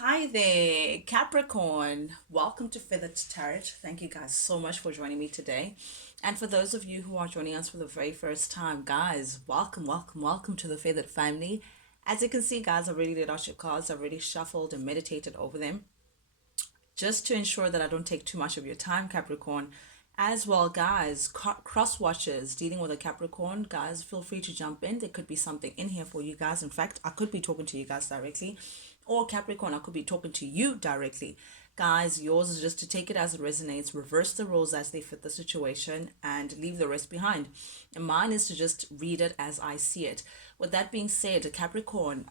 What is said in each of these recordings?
Hi there, Capricorn. Welcome to Feathered Tarot. Thank you guys so much for joining me today. And for those of you who are joining us for the very first time, guys, welcome to the Feathered family. As you can see, guys, I already did out your cards. I already shuffled and meditated over them just to ensure that I don't take too much of your time, Capricorn. As well, guys, cross watchers dealing with a Capricorn, guys, feel free to jump in. There could be something in here for you guys. In fact, I could be talking to you guys directly, or Capricorn, I could be talking to you directly. Guys, yours is just to take it as it resonates, reverse the roles as they fit the situation, and leave the rest behind. And mine is to just read it as I see it. With that being said, Capricorn,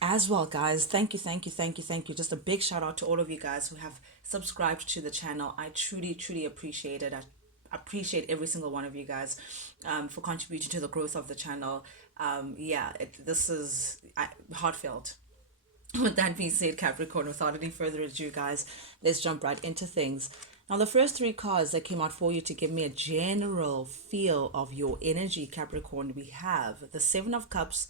as well, guys, thank you. Just a big shout out to all of you guys who have subscribed to the channel. I truly appreciate it. I appreciate every single one of you guys for contributing to the growth of the channel. This is heartfelt. With that being said, Capricorn, without any further ado, guys, let's jump right into things. Now, the first three cards that came out for you to give me a general feel of your energy, Capricorn, we have the Seven of Cups,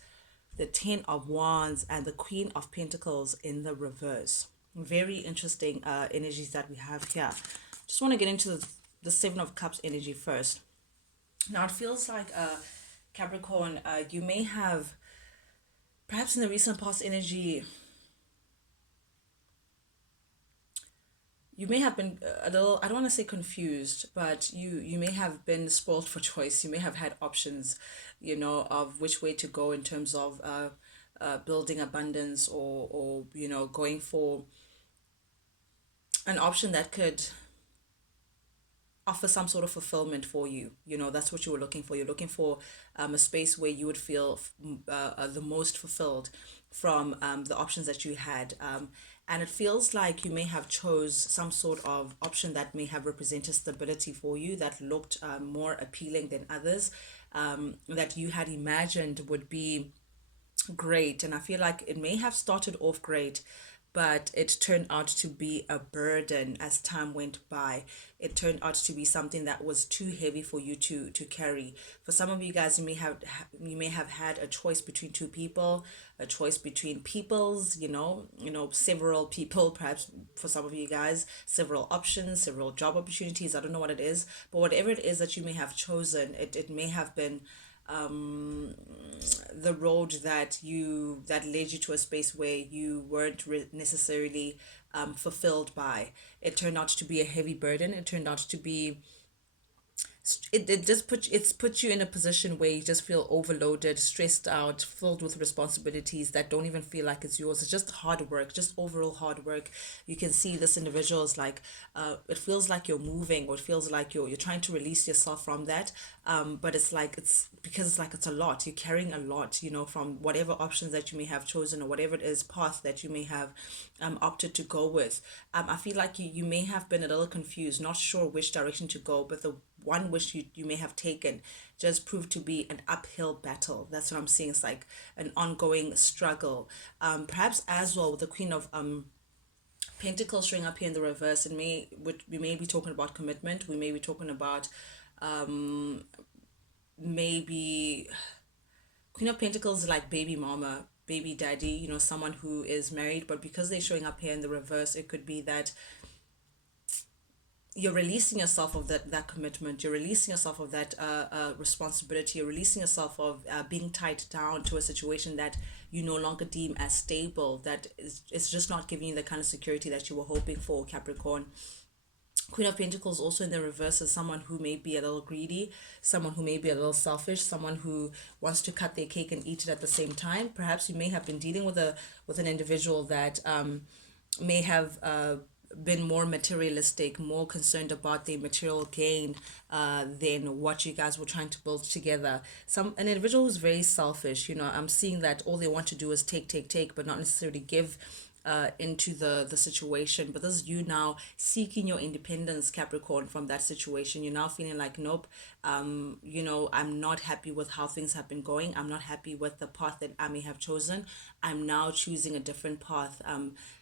the Ten of Wands, and the Queen of Pentacles in the reverse. Very interesting energies that we have here. Just want to get into the Seven of Cups energy first. Now, it feels like Capricorn, you may have, perhaps in the recent past energy, you may have been a little, I don't want to say confused, but you may have been spoiled for choice. You may have had options, of which way to go in terms of building abundance, or going for an option that could offer some sort of fulfillment for you. That's what you were looking for. You're looking for a space where you would feel the most fulfilled from the options that you had. And it feels like you may have chose some sort of option that may have represented stability for you, that looked more appealing than others, that you had imagined would be great. And I feel like it may have started off great, but it turned out to be a burden as time went by. It turned out to be something that was too heavy for you to carry. For some of you guys, you may have had a choice between two people, a choice between peoples, several people, perhaps for some of you guys, several options, several job opportunities. I don't know what it is, but whatever it is that you may have chosen, it may have been the road that led you to a space where you weren't necessarily fulfilled by. It turned out to be a heavy burden. It turned out to be, it just put you in a position where you just feel overloaded, stressed out, filled with responsibilities that don't even feel like it's yours. It's just hard work, just overall hard work. You can see this individual is like, it feels like you're moving, or it feels like you're trying to release yourself from that. But it's like, it's because it's like, it's a lot. You're carrying a lot, from whatever options that you may have chosen, or whatever it is path that you may have opted to go with. I feel like you may have been a little confused, not sure which direction to go, but the one which you may have taken just proved to be an uphill battle. That's what I'm seeing. It's like an ongoing struggle. Perhaps as well with the Queen of Pentacles showing up here in the reverse, and we may be talking about commitment. We may be talking about maybe Queen of Pentacles is like baby mama, baby daddy, someone who is married, but because they're showing up here in the reverse, it could be that you're releasing yourself of that commitment. You're releasing yourself of that responsibility. You're releasing yourself of being tied down to a situation that you no longer deem as stable, that is, it's just not giving you the kind of security that you were hoping for, Capricorn. Queen of Pentacles also in the reverse is someone who may be a little greedy, someone who may be a little selfish, someone who wants to cut their cake and eat it at the same time. Perhaps you may have been dealing with an individual that may have been more materialistic, more concerned about the material gain than what you guys were trying to build together. An individual who's very selfish. I'm seeing that all they want to do is take, but not necessarily give into the situation. But this is you now seeking your independence, Capricorn, from that situation. You're now feeling like, nope, I'm not happy with how things have been going. I'm not happy with the path that I may have chosen. I'm now choosing a different path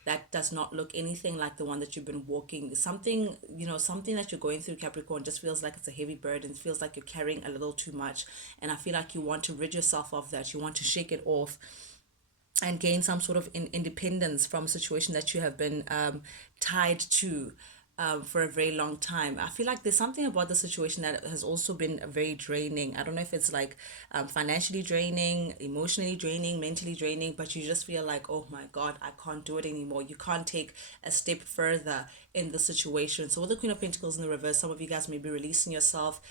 that does not look anything like the one that you've been walking. Something that you're going through, Capricorn, just feels like it's a heavy burden. It feels like you're carrying a little too much. And I feel like you want to rid yourself of that. You want to shake it off. and gain some sort of independence from a situation that you have been tied to for a very long time. I feel like there's something about the situation that has also been very draining. I don't know if it's like financially draining, emotionally draining, mentally draining, but you just feel like, oh my God, I can't do it anymore. You can't take a step further in the situation. So with the Queen of Pentacles in the reverse, some of you guys may be releasing yourself,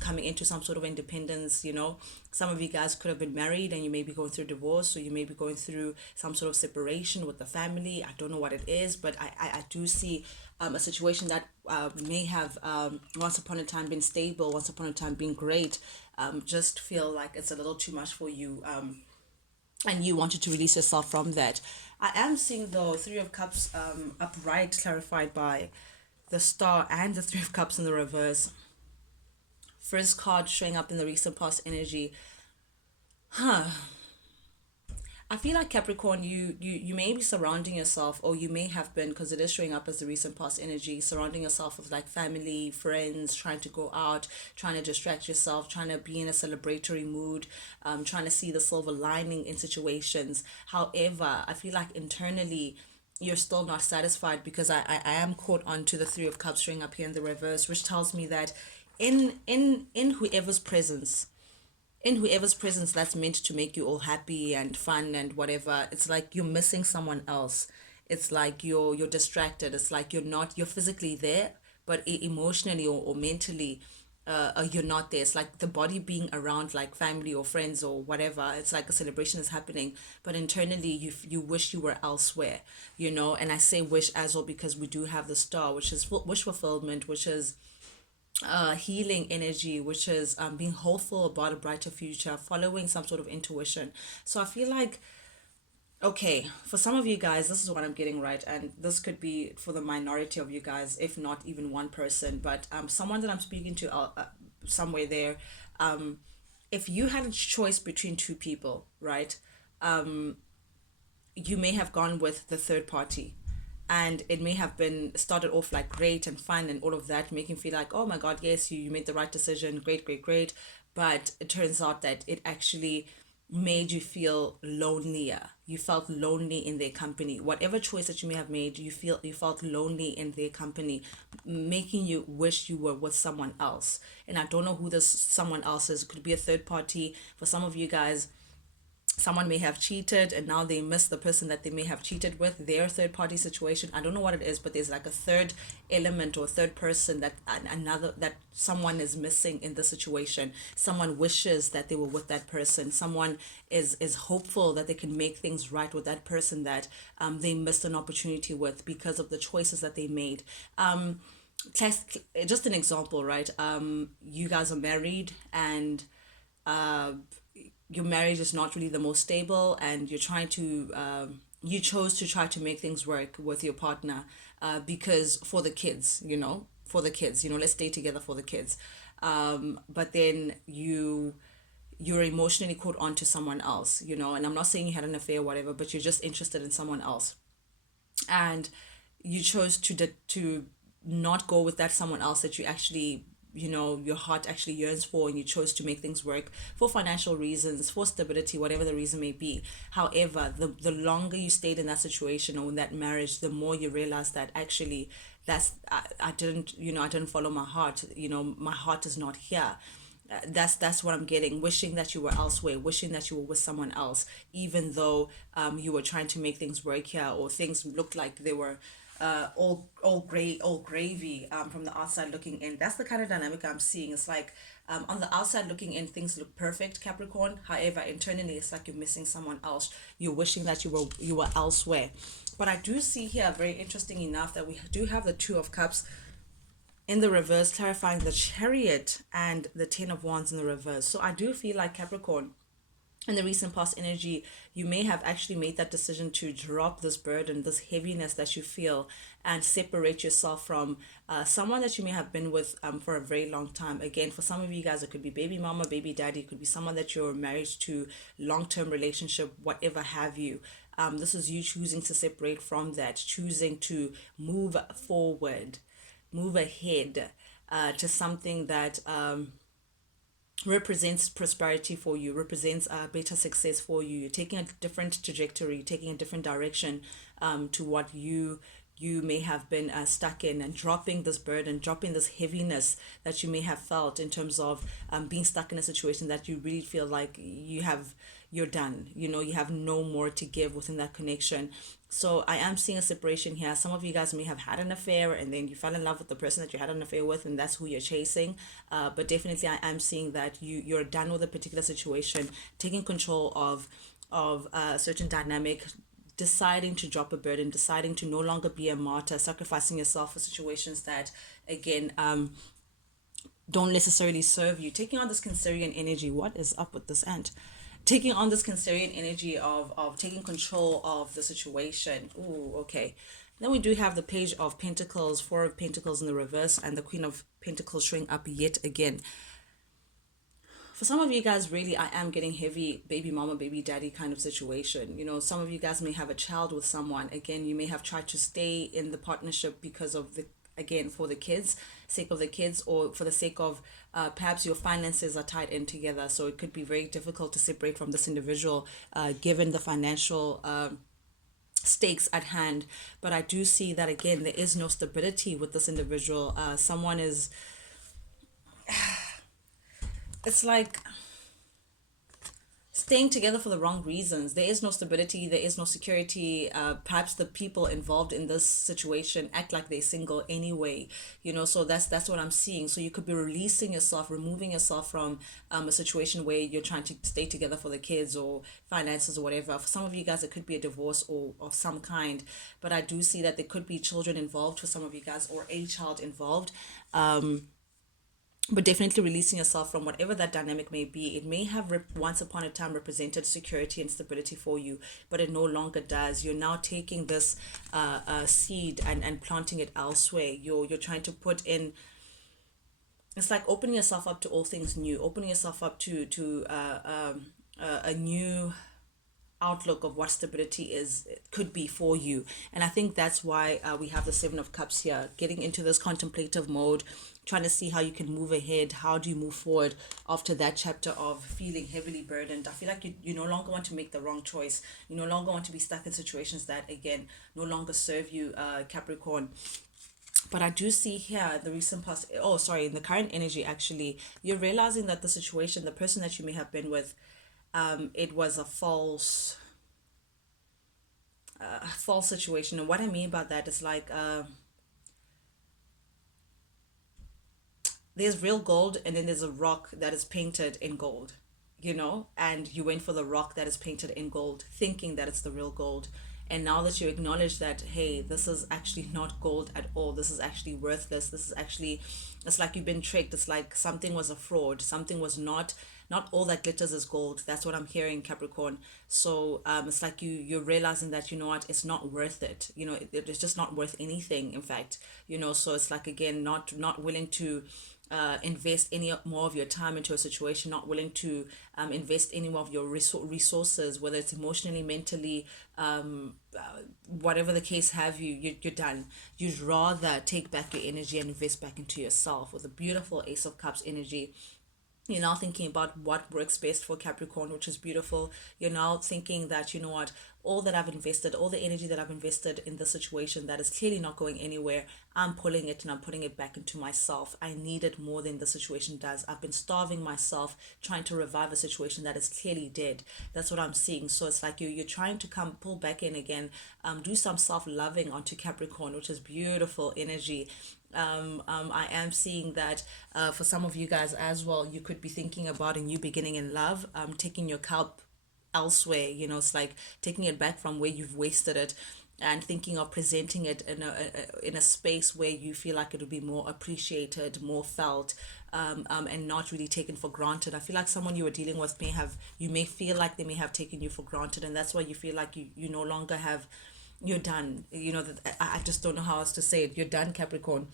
coming into some sort of independence, you know. Some of you guys could have been married and you may be going through divorce, or you may be going through some sort of separation with the family. I don't know what it is, but I do see a situation that may have once upon a time been stable, once upon a time been great, just feel like it's a little too much for you, and you wanted to release yourself from that. I am seeing though Three of Cups upright clarified by the Star and the Three of Cups in the reverse. First card showing up in the recent past energy. I feel like Capricorn, you may be surrounding yourself, or you may have been, because it is showing up as the recent past energy, surrounding yourself with like family, friends, trying to go out, trying to distract yourself, trying to be in a celebratory mood, trying to see the silver lining in situations. However, I feel like internally you're still not satisfied, because I am caught on to the Three of Cups showing up here in the reverse, which tells me that in whoever's presence, that's meant to make you all happy and fun and whatever, it's like you're missing someone else. It's like you're distracted. It's like you're physically there, but emotionally or mentally you're not there. It's like the body being around like family or friends or whatever. It's like a celebration is happening, but internally you wish you were elsewhere, you know. And I say wish as well because we do have the Star, which is wish fulfillment, which is healing energy, which is being hopeful about a brighter future, following some sort of intuition. So I feel like, okay, for some of you guys, this is what I'm getting right, and this could be for the minority of you guys, if not even one person, but someone that I'm speaking to somewhere there. If you had a choice between two people, right? You may have gone with the third party, and it may have been started off like great and fun and all of that, making you feel like, oh my God, yes, you made the right decision, great, great, great. But it turns out that it actually made you feel lonelier. You felt lonely in their company. Whatever choice that you may have made, you felt lonely in their company, making you wish you were with someone else. And I don't know who this someone else is. It could be a third party. For some of you guys, someone may have cheated and now they miss the person that they may have cheated with, their third party situation. I don't know what it is, but there's like a third element or third person that another that someone is missing in the situation. Someone wishes that they were with that person. Someone is hopeful that they can make things right with that person that they missed an opportunity with because of the choices that they made. Just an example, right? You guys are married, and your marriage is not really the most stable, and you're trying to you chose to try to make things work with your partner, because for the kids, you know, let's stay together for the kids. But then you're emotionally caught on to someone else, you know, and I'm not saying you had an affair or whatever, but you're just interested in someone else, and you chose to not go with that someone else that you actually, you know, your heart actually yearns for, and you chose to make things work for financial reasons, for stability, whatever the reason may be. However, the longer you stayed in that situation or in that marriage, the more you realize that actually I didn't, you know, I didn't follow my heart, you know, my heart is not here. That's what I'm getting. Wishing that you were elsewhere, wishing that you were with someone else, even though you were trying to make things work here, or things looked like they were all gravy from the outside looking in. That's the kind of dynamic I'm seeing. It's like on the outside looking in, things look perfect, Capricorn. However, internally, it's like you're missing someone else. You're wishing that you were elsewhere. But I do see here, very interesting enough, that we do have the Two of Cups in the reverse, clarifying the Chariot and the Ten of Wands in the reverse. So I do feel like, Capricorn, in the recent past energy, you may have actually made that decision to drop this burden, this heaviness that you feel, and separate yourself from someone that you may have been with for a very long time. Again, for some of you guys, it could be baby mama, baby daddy, it could be someone that you're married to, long-term relationship, whatever have you. This is you choosing to separate from that, choosing to move forward, move ahead to something that represents prosperity for you, represents better success for you. You're taking a different trajectory, taking a different direction to what you may have been stuck in, and dropping this burden, dropping this heaviness that you may have felt in terms of being stuck in a situation that you really feel like you're done. You have no more to give within that connection. So I am seeing a separation here. Some of you guys may have had an affair, and then you fell in love with the person that you had an affair with, and that's who you're chasing. But definitely I am seeing that you're done with a particular situation, taking control of a certain dynamic, deciding to drop a burden, deciding to no longer be a martyr, sacrificing yourself for situations that, again, don't necessarily serve you. Taking on this Cancerian energy. What is up with this ant? Taking on this Cancerian energy of taking control of the situation. Ooh, okay. Then we do have the Page of Pentacles, Four of Pentacles in the reverse, and the Queen of Pentacles showing up yet again. For some of you guys, really, I am getting heavy baby mama, baby daddy kind of situation. Some of you guys may have a child with someone. Again, you may have tried to stay in the partnership because of again, for the kids, sake of the kids, or for the sake of perhaps your finances are tied in together. So it could be very difficult to separate from this individual given the financial stakes at hand. But I do see that, again, there is no stability with this individual. Someone is, it's like staying together for the wrong reasons. There is no stability, there is no security. Perhaps the people involved in this situation act like they're single anyway. So that's what I'm seeing. So you could be releasing yourself, removing yourself from a situation where you're trying to stay together for the kids or finances or whatever. For some of you guys, it could be a divorce or of some kind. But I do see that there could be children involved for some of you guys, or a child involved. But definitely releasing yourself from whatever that dynamic may be. It may have once upon a time represented security and stability for you, but it no longer does. You're now taking this seed and planting it elsewhere. You're trying to put in. It's like opening yourself up to all things new, opening yourself up to a new outlook of what stability could be for you. And I think that's why we have the Seven of Cups here, getting into this contemplative mode, trying to see how you can move ahead. How do you move forward after that chapter of feeling heavily burdened? I feel like you no longer want to make the wrong choice. You no longer want to be stuck in situations that, again, no longer serve you, Capricorn. But I do see here the recent past, in the current energy, actually, you're realizing that the situation, the person that you may have been with, it was a false situation. And what I mean by that is like, there's real gold, and then there's a rock that is painted in gold, and you went for the rock that is painted in gold, thinking that it's the real gold. And now that you acknowledge that, hey, this is actually not gold at all, this is actually worthless, this is actually, it's like you've been tricked. It's like something was a fraud, something was not all that glitters is gold. That's what I'm hearing, Capricorn. So it's like you're realizing that, you know what, it's not worth it. It's just not worth anything, in fact. So it's like, again, not willing to invest any more of your time into a situation, not willing to invest any more of your resources, whether it's emotionally, mentally, whatever the case have you're done. You'd rather take back your energy and invest back into yourself with a beautiful Ace of Cups energy. You're now thinking about what works best for Capricorn, which is beautiful. You're now thinking that, you know what, all that I've invested, all the energy that I've invested in the situation that is clearly not going anywhere, I'm pulling it and I'm putting it back into myself. I need it more than the situation does. I've been starving myself trying to revive a situation that is clearly dead. That's what I'm seeing. So it's like you're trying to pull back in again, do some self-loving onto Capricorn, which is beautiful energy. I am seeing that for some of you guys as well, you could be thinking about a new beginning in love, taking your cup elsewhere. It's like taking it back from where you've wasted it, and thinking of presenting it in a space where you feel like it would be more appreciated, more felt, and not really taken for granted. I feel like someone you were dealing with you may feel like they may have taken you for granted, and that's why you feel like you no longer have, you're done. That I just don't know how else to say it. You're done, Capricorn.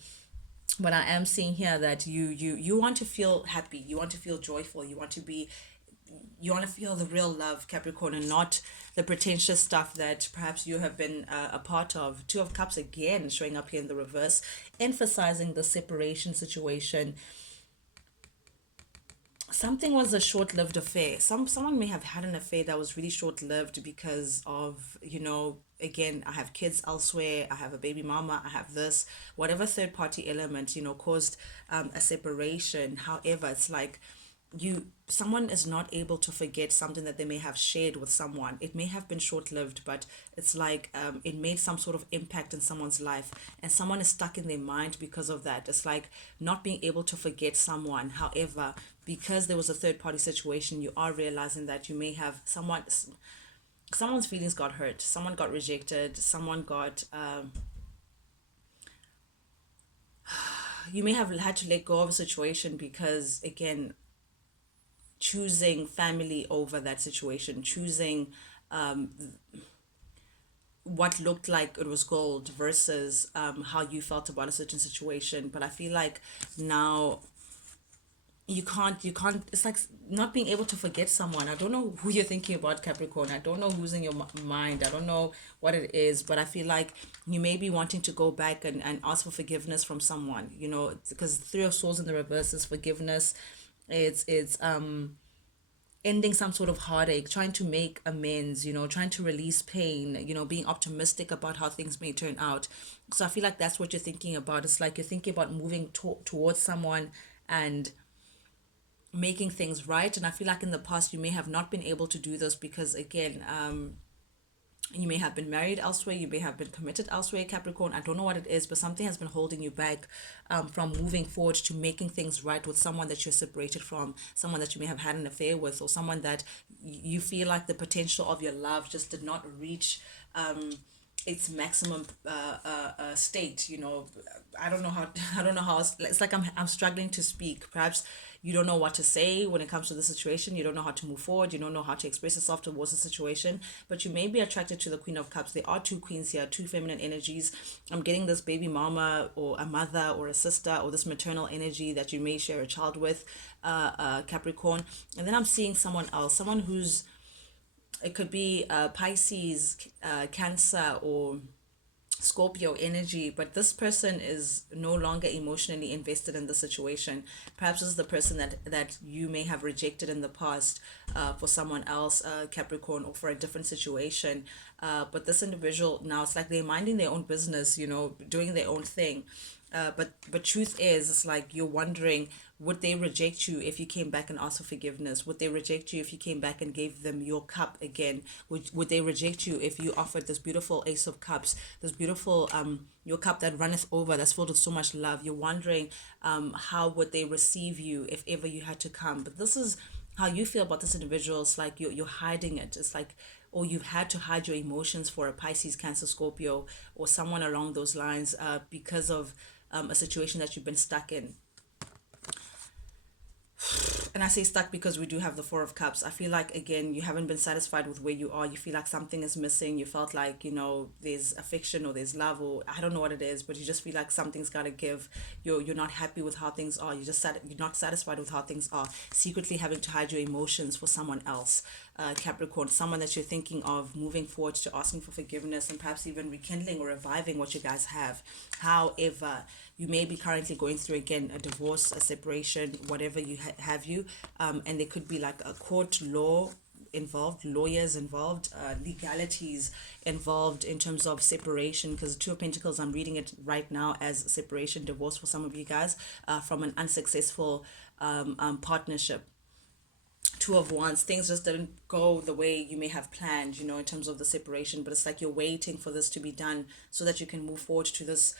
But I am seeing here that you want to feel happy, you want to feel joyful, you want to feel the real love, Capricorn, and not the pretentious stuff that perhaps you have been a part of. Two of Cups again showing up here in the reverse, emphasizing the separation situation. something was a short-lived affair. Someone may have had an affair that was really short-lived because of, again, I have kids elsewhere, I have a baby mama, I have this, whatever third-party element, caused a separation. However, it's like someone is not able to forget something that they may have shared with someone. It may have been short-lived, but it's like it made some sort of impact in someone's life, and someone is stuck in their mind because of that. It's like not being able to forget someone. However, because there was a third-party situation, you are realizing that you may have someone's feelings got hurt, someone got rejected, someone got you may have had to let go of a situation because, again, choosing family over that situation, choosing what looked like it was gold versus how you felt about a certain situation. But I feel like now you can't, it's like not being able to forget someone. I don't know who you're thinking about, Capricorn. I don't know who's in your mind. I don't know what it is, but I feel like you may be wanting to go back and ask for forgiveness from someone, because Three of Swords in the reverse is forgiveness. It's ending some sort of heartache, trying to make amends, trying to release pain, being optimistic about how things may turn out. So I feel like that's what you're thinking about. It's like you're thinking about moving towards someone and making things right. And I feel like in the past you may have not been able to do this because, again, you may have been married elsewhere, you may have been committed elsewhere, Capricorn. I don't know what it is, but something has been holding you back from moving forward to making things right with someone that you're separated from, someone that you may have had an affair with, or someone that you feel like the potential of your love just did not reach its maximum state. I don't know how I don't know how it's like I'm struggling to speak. Perhaps you don't know what to say when it comes to the situation. You don't know how to move forward. You don't know how to express yourself towards the situation. But you may be attracted to the Queen of Cups. There are two queens here, two feminine energies. I'm getting this baby mama or a mother or a sister, or this maternal energy that you may share a child with, Capricorn. And then I'm seeing someone else, someone who's, it could be Pisces, Cancer, or Scorpio energy, but this person is no longer emotionally invested in the situation. Perhaps this is the person that you may have rejected in the past for someone else, Capricorn, or for a different situation. But this individual now, it's like they're minding their own business, doing their own thing. But truth is, it's like you're wondering, would they reject you if you came back and asked for forgiveness? Would they reject you if you came back and gave them your cup again? Would they reject you if you offered this beautiful Ace of Cups, this beautiful your cup that runneth over, that's filled with so much love? You're wondering how would they receive you if ever you had to come? But this is how you feel about this individual. It's like you're hiding it. It's like, or you've had to hide your emotions for a Pisces, Cancer, Scorpio, or someone along those lines because of a situation that you've been stuck in. And I say stuck because we do have the Four of Cups. I feel like, again, you haven't been satisfied with where you are. You feel like something is missing. You felt like, there's affection or there's love, or I don't know what it is, but you just feel like something's got to give. You're not happy with how things are. You're not satisfied with how things are. Secretly having to hide your emotions for someone else, Capricorn, someone that you're thinking of moving forward to asking for forgiveness and perhaps even rekindling or reviving what you guys have. However, you may be currently going through, again, a divorce, a separation, whatever you have you, and there could be like a court law involved, lawyers involved, legalities involved in terms of separation, because Two of Pentacles, I'm reading it right now as separation, divorce for some of you guys, from an unsuccessful partnership. Two of Wands, things just didn't go the way you may have planned, in terms of the separation, but it's like you're waiting for this to be done so that you can move forward to this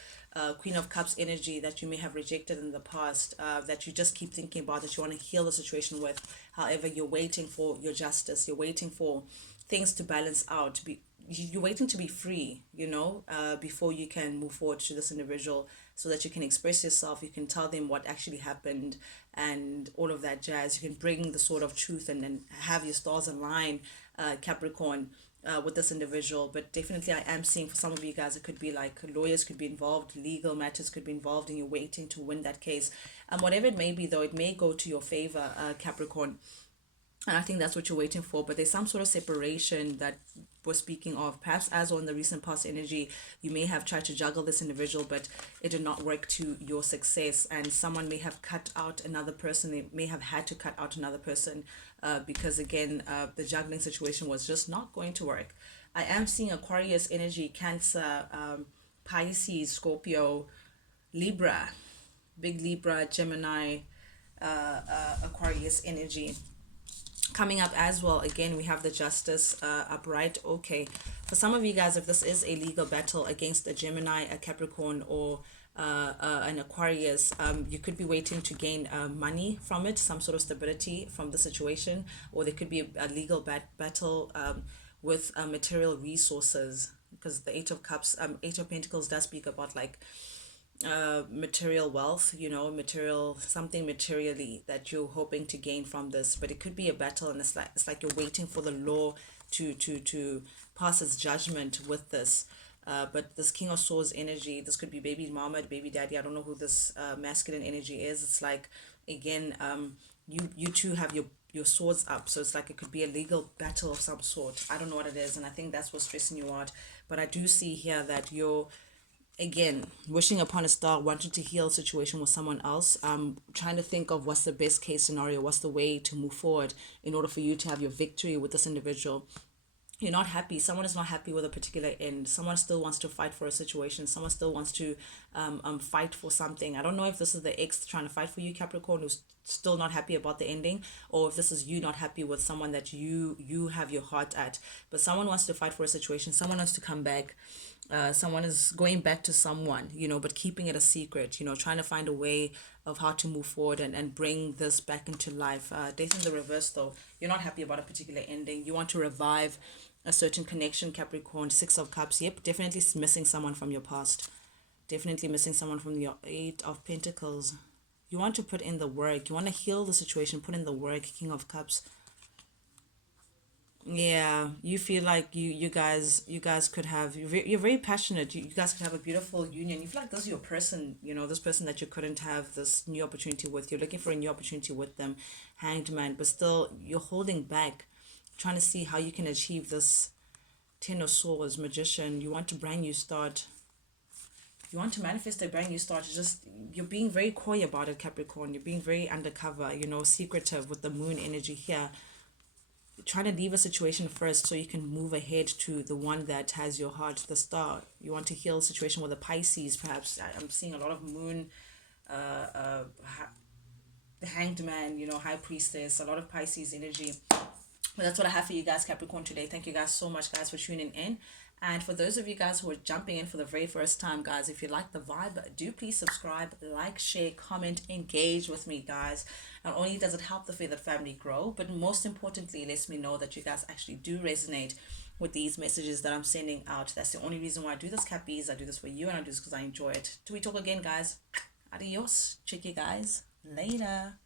Queen of Cups energy that you may have rejected in the past, that you just keep thinking about, that you want to heal the situation with. However, you're waiting for your justice. You're waiting for things to balance out. You're waiting to be free, before you can move forward to this individual so that you can express yourself. You can tell them what actually happened and all of that jazz. You can bring the sword of truth and then have your stars align, Capricorn, with this individual. But definitely I am seeing for some of you guys, it could be like lawyers could be involved, legal matters could be involved, and you're waiting to win that case. Whatever it may be, though, it may go to your favor, Capricorn. And I think that's what you're waiting for. But there's some sort of separation that we're speaking of. Perhaps as on the recent past energy, you may have tried to juggle this individual, but it did not work to your success. And someone may have cut out another person. They may have had to cut out another person because, again, the juggling situation was just not going to work. I am seeing Aquarius energy, Cancer, Pisces, Scorpio, Libra, big Libra, Gemini, Aquarius energy coming up as well. Again, we have the Justice upright. Okay, for some of you guys, if this is a legal battle against a Gemini, a Capricorn, or an Aquarius, you could be waiting to gain money from it, some sort of stability from the situation, or there could be a legal battle with material resources, because the Eight of Cups, Eight of Pentacles does speak about like material wealth, material, something materially that you're hoping to gain from this. But it could be a battle, and it's like you're waiting for the law to pass its judgment with this. But this King of Swords energy, this could be baby mama, baby daddy. I don't know who this masculine energy is. It's like, again, you two have your swords up, so it's like it could be a legal battle of some sort. I don't know what it is, and I think that's what's stressing you out. But I do see here that you're, again, wishing upon a star, wanting to heal a situation with someone else, trying to think of what's the best case scenario, what's the way to move forward in order for you to have your victory with this individual. You're not happy. Someone is not happy with a particular end. Someone still wants to fight for a situation. Someone still wants to fight for something. I don't know if this is the ex trying to fight for you, Capricorn, who's still not happy about the ending, or if this is you not happy with someone that you have your heart at. But someone wants to fight for a situation. Someone wants to come back. Someone is going back to someone, but keeping it a secret, trying to find a way of how to move forward and bring this back into life. Death in the reverse, though. You're not happy about a particular ending. You want to revive a certain connection, Capricorn. Six of Cups. Yep, definitely missing someone from your past. Definitely missing someone from your Eight of Pentacles. You want to put in the work. You want to heal the situation, put in the work, King of Cups. Yeah, you feel like you guys could have, you're very passionate. You guys could have a beautiful union. You feel like this is your person, this person that you couldn't have this new opportunity with. You're looking for a new opportunity with them, Hanged Man, but still you're holding back, trying to see how you can achieve this. Ten of Swords, Magician. You want to brand new start. You want to manifest a brand new start. You're being very coy about it, Capricorn. You're being very undercover, secretive with the moon energy here, trying to leave a situation first so you can move ahead to the one that has your heart, the star. You want to heal a situation with a Pisces, perhaps. I'm seeing a lot of moon, the Hanged Man, High Priestess, a lot of Pisces energy. But that's what I have for you guys, Capricorn, today. Thank you guys so much, guys, for tuning in. And for those of you guys who are jumping in for the very first time, guys, if you like the vibe, do please subscribe, like, share, comment, engage with me, guys. Not only does it help the Feathered family grow, but most importantly, it lets me know that you guys actually do resonate with these messages that I'm sending out. That's the only reason why I do this, Cappies. I do this for you, and I do this because I enjoy it. Till we talk again, guys. Adios. Check you guys later.